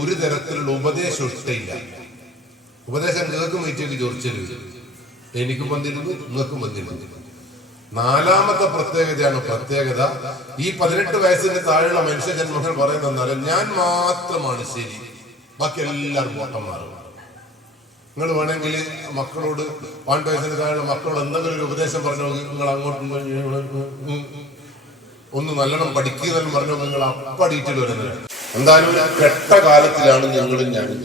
ഒരു തരത്തിലുള്ള ഉപദേശം ഇഷ്ടമില്ല. ഉപദേശം നിങ്ങൾക്കും വീട്ടിലേക്ക് ചോദിച്ചത് എനിക്കും വന്നിരുന്നു, നിങ്ങൾക്കും വന്നിരുന്നു. നാലാമത്തെ പ്രത്യേകത ഈ 18 വയസ്സിന് താഴെയുള്ള മനുഷ്യ ജന്മങ്ങൾ പറയുന്നത് ഞാൻ മാത്രമാണ് ശരി, ബാക്കി എല്ലാവരും പൊട്ടന്മാരാണ്. നിങ്ങൾ വേണമെങ്കിൽ മക്കളോട് 18 വയസ്സിന് താഴെയുള്ള മക്കളോട് എന്തെങ്കിലും ഒരു ഉപദേശം പറഞ്ഞു, നിങ്ങൾ അങ്ങോട്ട് ഒന്ന് നല്ലോണം പഠിക്കുന്നതെന്ന് പറഞ്ഞു, നിങ്ങൾ അപ്പടിയിട്ട് വരുന്നത്. എന്തായാലും ഒരു കെട്ട കാലത്തിലാണ് ഞങ്ങളും ഞാനും.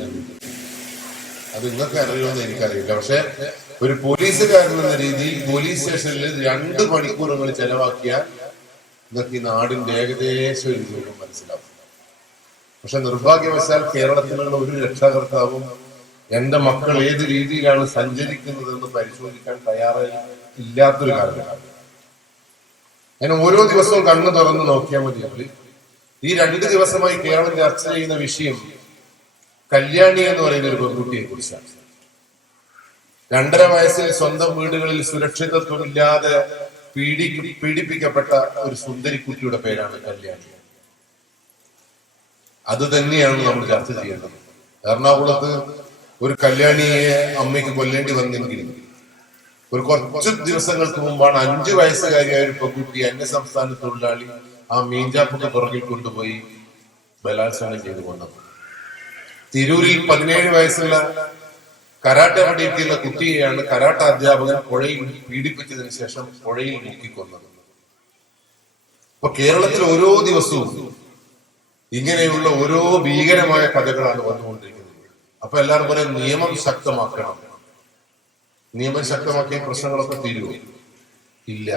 അത് നിങ്ങൾക്ക് അറിയുമെന്ന് എനിക്കറിയില്ല. പക്ഷെ ഒരു പോലീസുകാരൻ എന്ന രീതിയിൽ പോലീസ് സ്റ്റേഷനിൽ 2 മണിക്കൂറുകൾ ചെലവാക്കിയാൽ നിങ്ങൾക്ക് ഈ നാടിന്റെ ഏകദേശം ഒരു രൂപം മനസ്സിലാവും. പക്ഷെ നിർഭാഗ്യവശാൽ കേരളത്തിലുള്ള ഒരു രക്ഷാകർത്താവും എന്റെ മക്കൾ ഏത് രീതിയിലാണ് സഞ്ചരിക്കുന്നതെന്ന് പരിശോധിക്കാൻ തയ്യാറായി ഇല്ലാത്തൊരു കാലഘട്ടം. ഞാൻ ഓരോ ദിവസവും കണ്ണു തുറന്ന് നോക്കിയാൽ മതി. ഈ 2 ദിവസമായി കേരളം ചർച്ച ചെയ്യുന്ന വിഷയം കല്യാണി എന്ന് പറയുന്ന ഒരു പെൺകുട്ടിയെ കുറിച്ചാണ്. 2.5 വയസ്സിൽ സ്വന്തം വീടുകളിൽ സുരക്ഷിതത്വമില്ലാതെ പീഡിപ്പിക്കപ്പെട്ട ഒരു സുന്ദരിക്കുട്ടിയുടെ പേരാണ് കല്യാണി. അത് തന്നെയാണ് നമ്മൾ ചർച്ച ചെയ്യേണ്ടത്. എറണാകുളത്ത് ഒരു കല്യാണിയെ അമ്മയ്ക്ക് കൊല്ലേണ്ടി വന്നെങ്കിൽ ഒരു കുറച്ച് ദിവസങ്ങൾക്ക് മുമ്പാണ് 5 വയസ്സുകാരിയായ ഒരു പെൺകുട്ടി അന്യസംസ്ഥാന തൊഴിലാളി ആ മീൻചാപ്പിന്റെ പുറകിൽ കൊണ്ടുപോയി ബലാത്സംഗം ചെയ്തു കൊണ്ടത്. തിരൂരിൽ 17 വയസ്സുള്ള കരാട്ടെ പഠിക്കുന്ന കുട്ടിയെയാണ് കരാട്ട അധ്യാപകൻ പുഴയിൽ പീഡിപ്പിച്ചതിന് ശേഷം പുഴയിൽ മുക്കിക്കൊന്നത്. അപ്പൊ കേരളത്തിൽ ഓരോ ദിവസവും ഇങ്ങനെയുള്ള ഓരോ ഭീകരമായ കഥകളാണ് വന്നുകൊണ്ടിരിക്കുന്നത്. അപ്പൊ എല്ലാവരും പറയും നിയമം ശക്തമാക്കണം. നിയമം ശക്തമാക്കിയ പ്രശ്നങ്ങളൊക്കെ തീരുവോ? ഇല്ല.